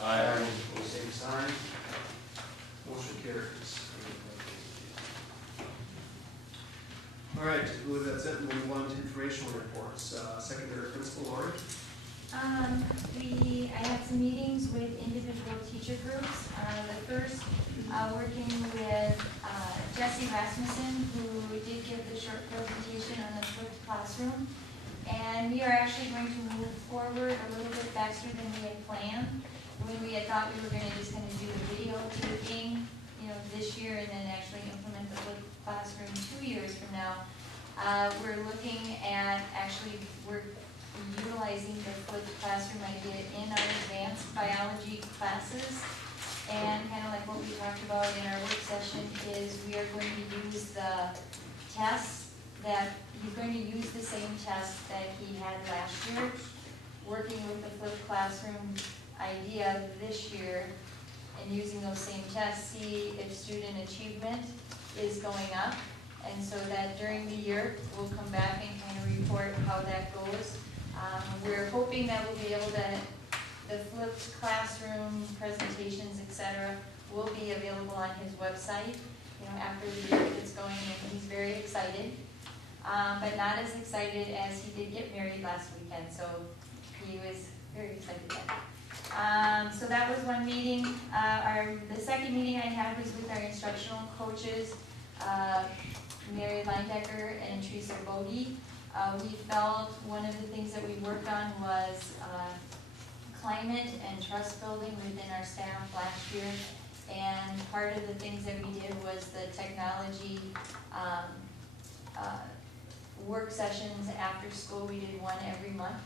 by saying aye. Opposed, same sign. Motion carries. All right, I believe that's it. We'll move on to informational reports. Secondary principal, Lori. I had some meetings with individual teacher groups. The first, working with Jesse Rasmussen, who did give the short presentation on the flipped classroom. And we are actually going to move forward a little bit faster than we had planned. When we had thought we were gonna just do the video taping, this year, and then actually implement the flipped classroom 2 years from now. We're looking at we're utilizing the flipped classroom idea in our advanced biology classes. And kind of like what we talked about in our work session is we are going to use the tests that, he's going to use the same test that he had last year, working with the flipped classroom idea this year and using those same tests, see if student achievement is going up. And so that during the year, we'll come back and kind of report how that goes. We're hoping that we'll be able to, the flipped classroom presentations, etc., will be available on his website, after the year gets going, and he's very excited. But not as excited as he did get married last weekend, so he was very excited then. So that was one meeting. The second meeting I had was with our instructional coaches, Mary Leindecker and Teresa Bode. We felt one of the things that we worked on was climate and trust building within our staff last year. And part of the things that we did was the technology work sessions after school. We did one every month,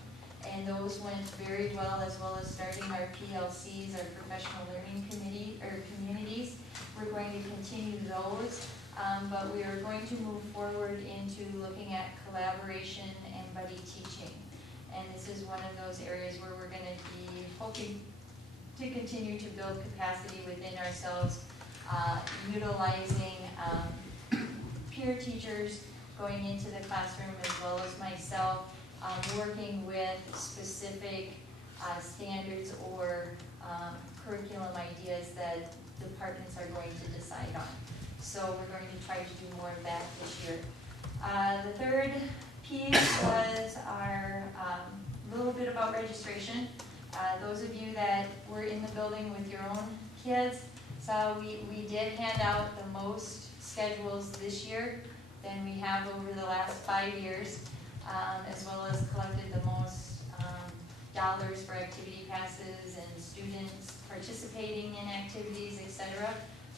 and those went very well, as well as starting our PLCs, our professional learning communities. We're going to continue those, but we are going to move forward into looking at collaboration and buddy teaching. And this is one of those areas where we're going to be hoping to continue to build capacity within ourselves, utilizing peer teachers going into the classroom, as well as myself, working with specific standards or curriculum ideas that departments are going to decide on. So we're going to try to do more of that this year. The third piece was our little bit about registration. Those of you that were in the building with your own kids, so we did hand out the most schedules this year than we have over the last 5 years, as well as collected the most dollars for activity passes and students participating in activities, etc.,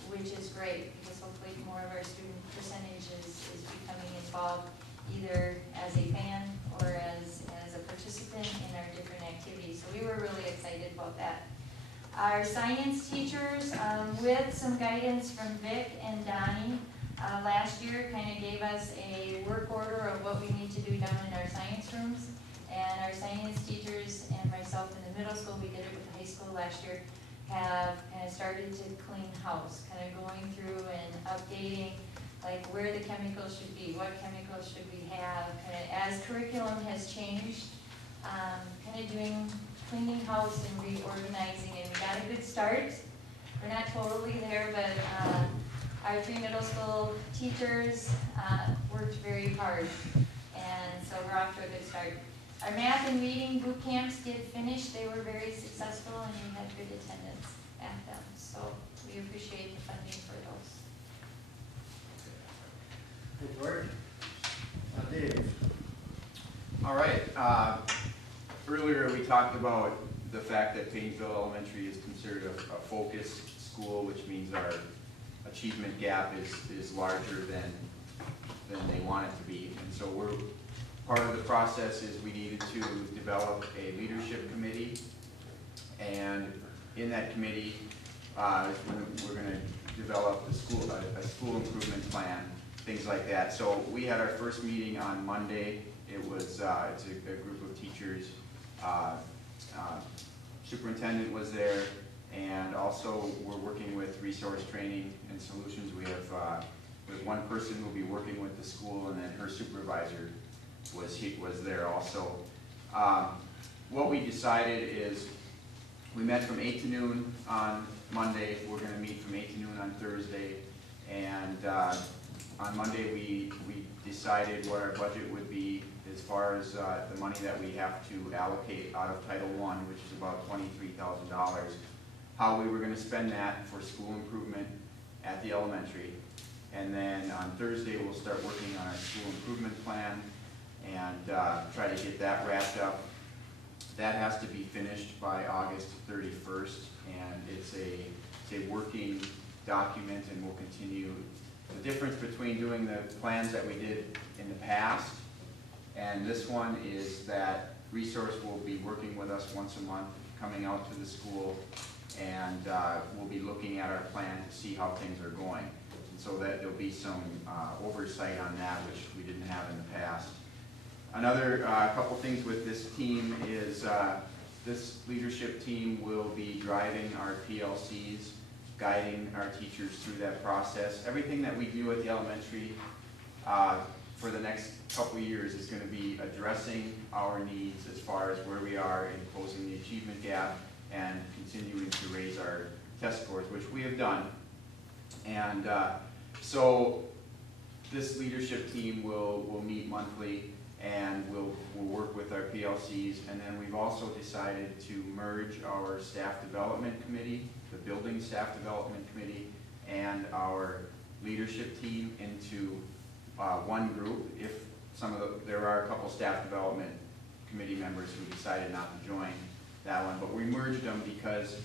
which is great, because hopefully more of our student percentage is becoming involved either as a fan or as a participant in our different activities. So we were really excited about that. Our science teachers, with some guidance from Vic and Donnie, last year kind of gave us a work order of what we need to do down in our science rooms. And our science teachers and myself in the middle school, we did it with the high school last year, have kind of started to clean house, kind of going through and updating like where the chemicals should be, what chemicals should we have, kind of as curriculum has changed, kind of doing cleaning house and reorganizing, and we got a good start. We're not totally there, but our 3 middle school teachers worked very hard, and so we're off to a good start. Our math and reading boot camps did finish. They were very successful, and we had good attendance at them, so we appreciate the funding for those. Thank you, Lori. Dave. All right, earlier we talked about the fact that Paynesville Elementary is considered a focused school, which means our achievement gap is larger than they want it to be. And so part of the process is we needed to develop a leadership committee. And in that committee, we're gonna develop a school improvement plan, things like that. So we had our first meeting on Monday. It was, it's a group of teachers. Superintendent was there, and also we're working with resource training and solutions. We have one person who will be working with the school, and then her supervisor was there also. What we decided is we met from 8 to noon on Monday. We're going to meet from 8 to noon on Thursday, and on Monday we decided what our budget would be as far as the money that we have to allocate out of Title I, which is about $23,000. How we were going to spend that for school improvement at the elementary. And then on Thursday, we'll start working on our school improvement plan and try to get that wrapped up. That has to be finished by August 31st, and it's a working document, and we'll continue. The difference between doing the plans that we did in the past and this one is that Resource will be working with us once a month, coming out to the school, and we'll be looking at our plan to see how things are going. And so that there'll be some oversight on that, which we didn't have in the past. Another couple things with this team is this leadership team will be driving our PLCs, guiding our teachers through that process. Everything that we do at the elementary for the next couple of years is going to be addressing our needs as far as where we are in closing the achievement gap and continuing to raise our test scores, which we have done. And so this leadership team will meet monthly, and we'll work with our PLCs. And then we've also decided to merge our staff development committee, the building staff development committee, and our leadership team into one group. If there are a couple staff development committee members who decided not to join that one, but we merged them because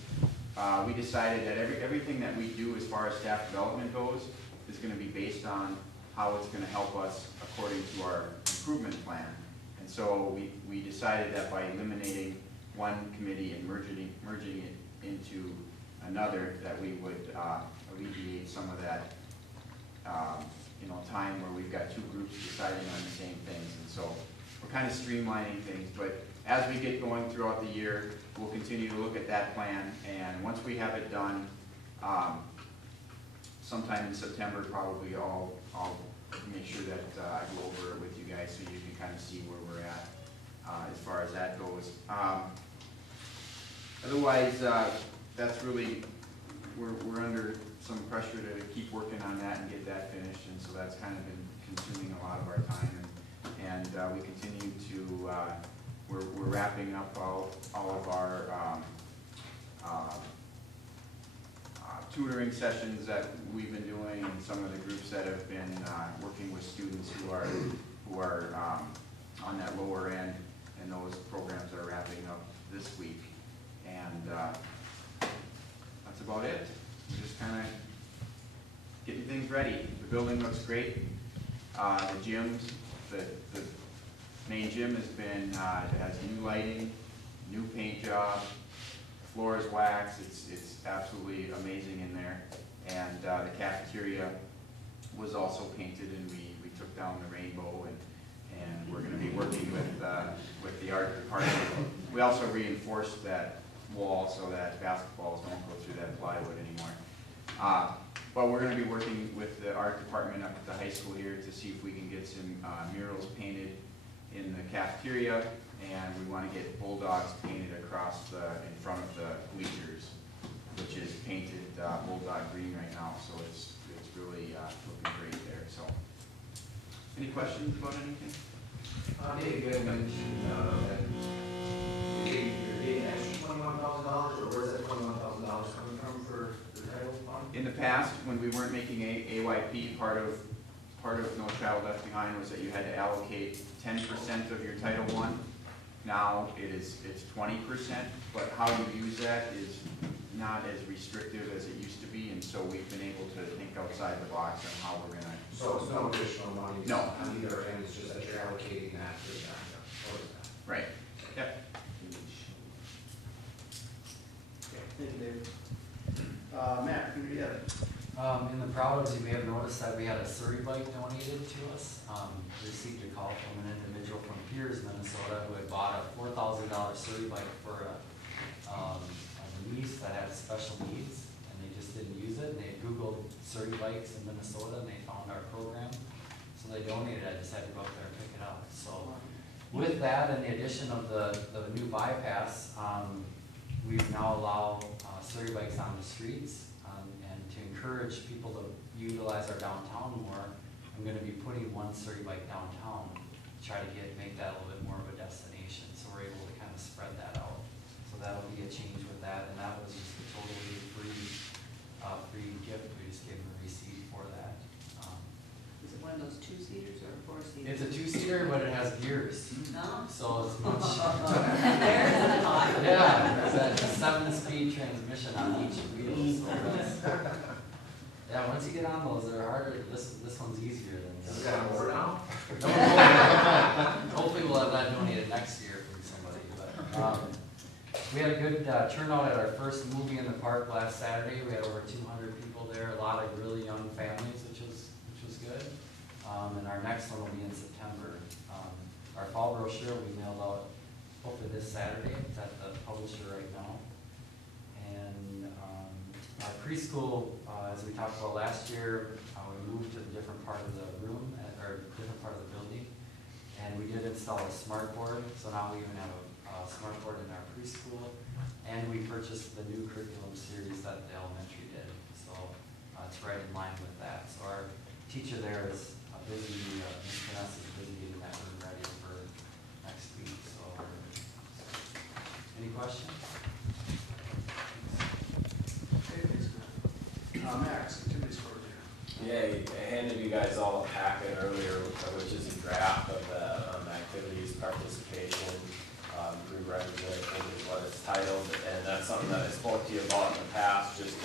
we decided that everything that we do as far as staff development goes is going to be based on how it's going to help us according to our improvement plan. And so we decided that by eliminating one committee and merging it into another, that we would alleviate some of that time where we've got two groups deciding on the same things. And so we're kind of streamlining things, but as we get going throughout the year, we'll continue to look at that plan, and once we have it done, sometime in September probably I'll make sure that I go over it with you guys so you can kind of see where we're at as far as that goes. Otherwise, that's really, we're under some pressure to keep working on that and get that finished, and so that's kind of been consuming a lot of our time, and we continue to, we're wrapping up all of our tutoring sessions that we've been doing, and some of the groups that have been working with students who are on that lower end, and those programs are wrapping up this week. And that's about it. We're just kind of getting things ready. The building looks great. The gyms, the main gym has been, it has new lighting, new paint job, floor is waxed. It's absolutely amazing in there. And the cafeteria was also painted, and we took down the rainbow, and we're going to be working with the art department. We also reinforced that wall so that basketballs don't go through that plywood anymore. But we're going to be working with the art department up at the high school here to see if we can get some murals painted in the cafeteria, and we want to get bulldogs painted across in front of the bleachers, which is painted bulldog green right now. So it's really looking great there. So, any questions about anything? Dave, you had mentioned that you're getting extra $21,000, or where's that $21,000 coming from for the title fund? In the past, when we weren't making AYP, part of No Child Left Behind was that you had to allocate 10% of your Title I. Now it's 20%, but how you use that is not as restrictive as it used to be, and so we've been able to think outside the box on how we're gonna. So it's no additional money? No. On either end, it's just that you're allocating that to that. Right. Yep. Okay, thank you, Dave. Matt, can you do that? In the Prowlers, you may have noticed that we had a Surrey bike donated to us. Received a call from an individual from Piers, Minnesota, who had bought a $4,000 Surrey bike for a niece that had special needs, and they just didn't use it. They Googled Surrey bikes in Minnesota, and they found our program, so they donated it. I just had to go up there and pick it up. So with that, and the addition of the new bypass, we now allow Surrey bikes on the streets. And to encourage people to utilize our downtown more, I'm gonna be putting one Surrey bike downtown, to try to make that a little bit more of a destination, so we're able to kind of spread that out. So that'll be a change with that, and that was just a totally free gift, we just gave them a receipt for that. Is it one of those two-seaters or a four-seater? It's a two-seater, but it has gears, No? so it's much. There's the thought. Yeah, it's a 7-speed transmission on each wheel, so yeah, once you get on those, they're harder, this one's easier than the other. Is it got a motor now? Hopefully we'll have that donated next year from somebody, but, we had a good, turnout at our first movie in the park last Saturday. We had over 200 people there, a lot of really young families, which was good. And our next one will be in September. Our fall brochure we mailed out hopefully this Saturday. It's at the publisher right now. And our preschool, as we talked about last year, we moved to a different part of the room, or different part of the building. And we did install a smart board, so now we even have a smart board in our preschool. And we purchased the new curriculum series that the elementary did. So it's right in line with that. So our teacher there is busy, Ms. Vanessa is busy getting that room ready for next week. So, any questions? Okay, thanks, Matt. Max, activities coordinator. Yeah, I handed you guys all a packet earlier, which is a draft of the activities participation. Prerequisite, I think is what it's titled, and that's something that I spoke to you about in the past, just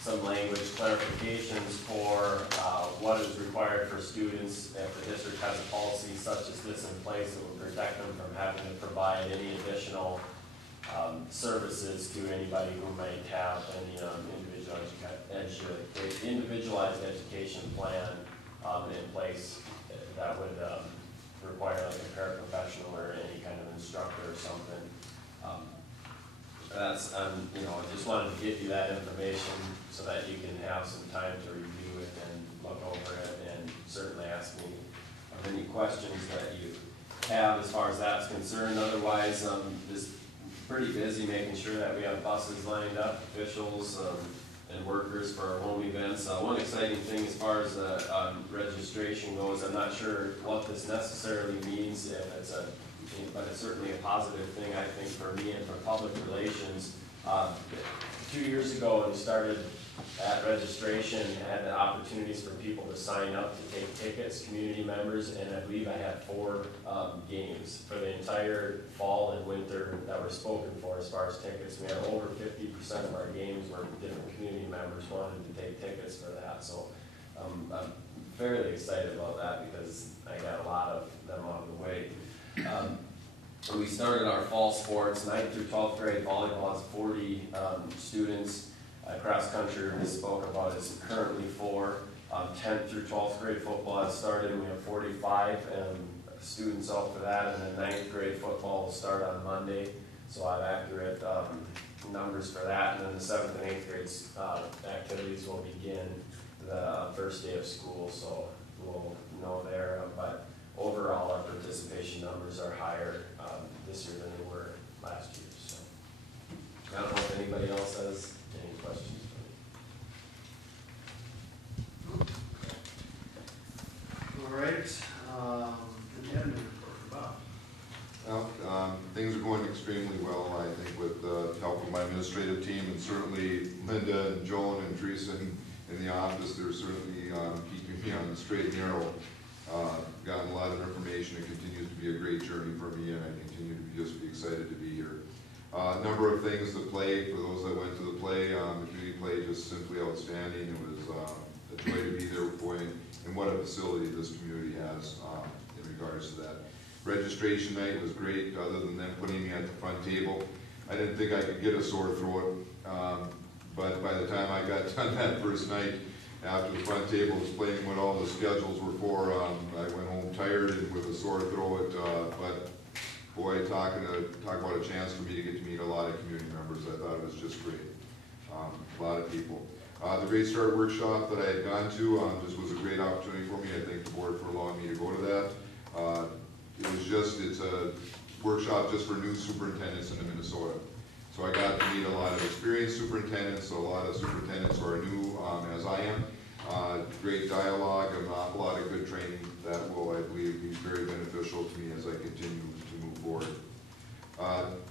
some language clarifications for what is required for students if the district has a policy such as this in place that would protect them from having to provide any additional services to anybody who might have any individualized education plan in place that would require like a paraprofessional or any kind of instructor or something. That's, you know, I just wanted to give you that information so that you can have some time to review it and look over it, and certainly ask me of any questions that you have as far as that's concerned. Otherwise, just pretty busy making sure that we have buses lined up, officials, and workers for our home events. One exciting thing as far as registration goes, I'm not sure what this necessarily means, if it's but it's certainly a positive thing, I think, for me and for public relations. 2 years ago, when we started at registration, had the opportunities for people to sign up to take tickets, community members, and I believe I had 4 games for the entire fall and winter that were spoken for as far as tickets. We had over 50% of our games where different community members wanted to take tickets for that. So I'm fairly excited about that because I got a lot of them out of the way. We started our fall sports, 9th through 12th grade volleyball has 40 students. Cross country we spoke about is currently 4. 10th through 12th grade football has started, and we have 45 students out for that, and then 9th grade football will start on Monday, so I have accurate numbers for that, and then the 7th and 8th grades activities will begin the first day of school, so we'll know there, but overall our participation numbers are higher this year than they were last year, so. I don't know if anybody else has any questions for me. All right, the admin report, Bob. Well, things are going extremely well, I think, with the help of my administrative team, and certainly Linda and Joan and Teresa in the office. They're certainly keeping me on the straight and narrow. Gotten a lot of information. It continues to be a great journey for me, and I continue to just be excited to be here. Number of things to play, for those that went to the play, the community play just simply outstanding. It was a joy to be there for you, and what a facility this community has in regards to that. Registration night was great, other than them putting me at the front table. I didn't think I could get a sore throat, but by the time I got done that first night, after the front table explaining what all the schedules were for, I went home tired and with a sore throat, but boy, talk about a chance for me to get to meet a lot of community members. I thought it was just great. A lot of people. The Great Start Workshop that I had gone to just was a great opportunity for me. I thank the board for allowing me to go to that. It's a workshop just for new superintendents in Minnesota. So I got to meet a lot of experienced superintendents, a lot of superintendents who are new, as I am. Great dialogue, an awful lot of good training that will, I believe, be very beneficial to me as I continue to move forward.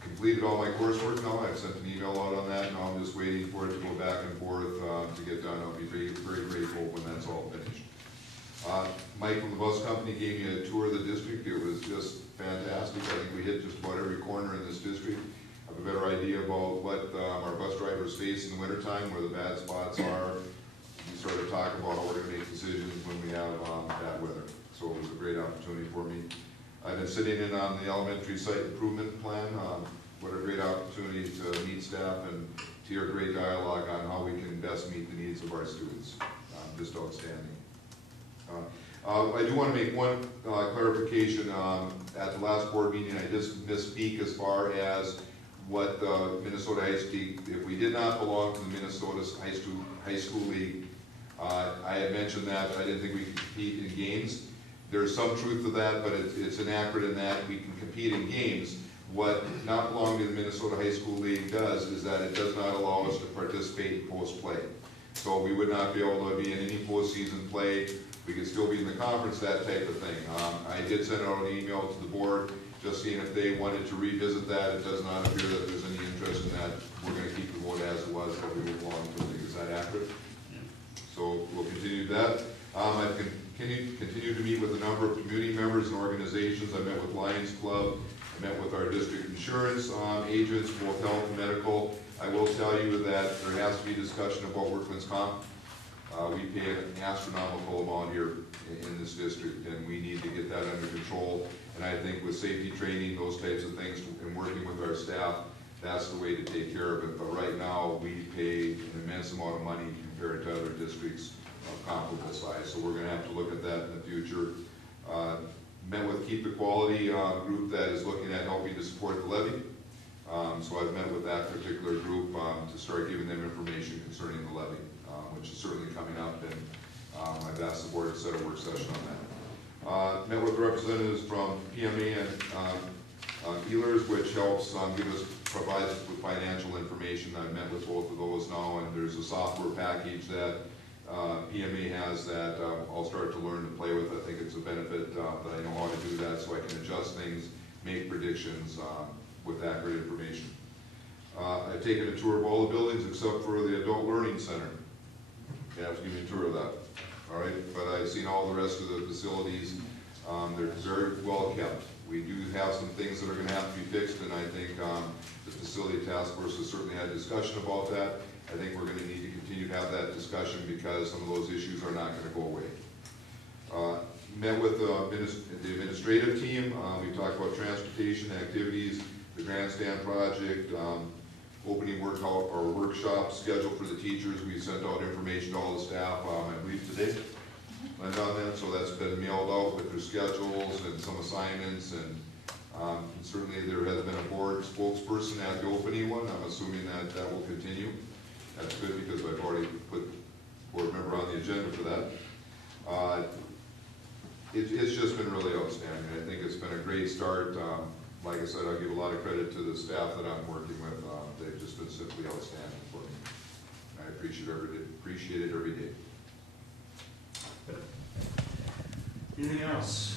Completed all my coursework now. I've sent an email out on that. Now I'm just waiting for it to go back and forth to get done. I'll be very, very grateful when that's all finished. Mike from the bus company gave me a tour of the district. It was just fantastic. I think we hit just about every corner in this district. I have a better idea about what our bus drivers face in the wintertime, where the bad spots are. We started talking about how we're going to make decisions when we have bad weather. So it was a great opportunity for me. I've been sitting in on the elementary site improvement plan. What a great opportunity to meet staff and to hear great dialogue on how we can best meet the needs of our students. Just outstanding. I do want to make one clarification. At the last board meeting, I just misspeak as far as what the Minnesota High School, if we did not belong to the Minnesota High School League, I had mentioned that I didn't think we could compete in games. There's some truth to that, but it's inaccurate in that we can compete in games. What not belonging to the Minnesota High School League does is that it does not allow us to participate in post-play. So we would not be able to be in any postseason play. We could still be in the conference, that type of thing. I did send out an email to the board just seeing if they wanted to revisit that. It does not appear that there's any interest in that. We're going to keep the vote as it was, that we would belong to the league. Is that accurate? So we'll continue that. I've continued to meet with a number of community members and organizations. I met with Lions Club. I met with our district insurance agents, both health and medical. I will tell you that there has to be discussion about workman's comp. We pay an astronomical amount here in this district, and we need to get that under control. And I think with safety training, those types of things, and working with our staff, that's the way to take care of it. But right now, we pay an immense amount of money compared to other districts of comparable size. So we're going to have to look at that in the future. Met with Keep the Quality group that is looking at helping to support the levy. So I've met with that particular group to start giving them information concerning the levy, which is certainly coming up, and I've asked the board to set a work session on that. Met with representatives from PMA and Healers, which helps provide us with financial information. I've met with both of those now, and there's a software package that PMA has that I'll start to learn to play with. I think it's a benefit that I know how to do that, so I can adjust things, make predictions with accurate information. I've taken a tour of all the buildings except for the Adult Learning Center. You have to give me a tour of that. All right, but I've seen all the rest of the facilities. They're very well kept. We do have some things that are going to have to be fixed, and I think the facility task force has certainly had discussion about that. I think we're going to need to continue to have that discussion because some of those issues are not going to go away. Met with the administrative team. We talked about transportation activities, the grandstand project, opening workshop schedule for the teachers. We sent out information to all the staff, I believe today. On that, so that's been mailed out with their schedules and some assignments, and certainly there has been a board spokesperson at the opening one. I'm assuming that that will continue. That's good because I've already put board member on the agenda for that. It's just been really outstanding. I think it's been a great start. Like I said, I give a lot of credit to the staff that I'm working with. They've just been simply outstanding for me. I appreciate it every day. Anything else?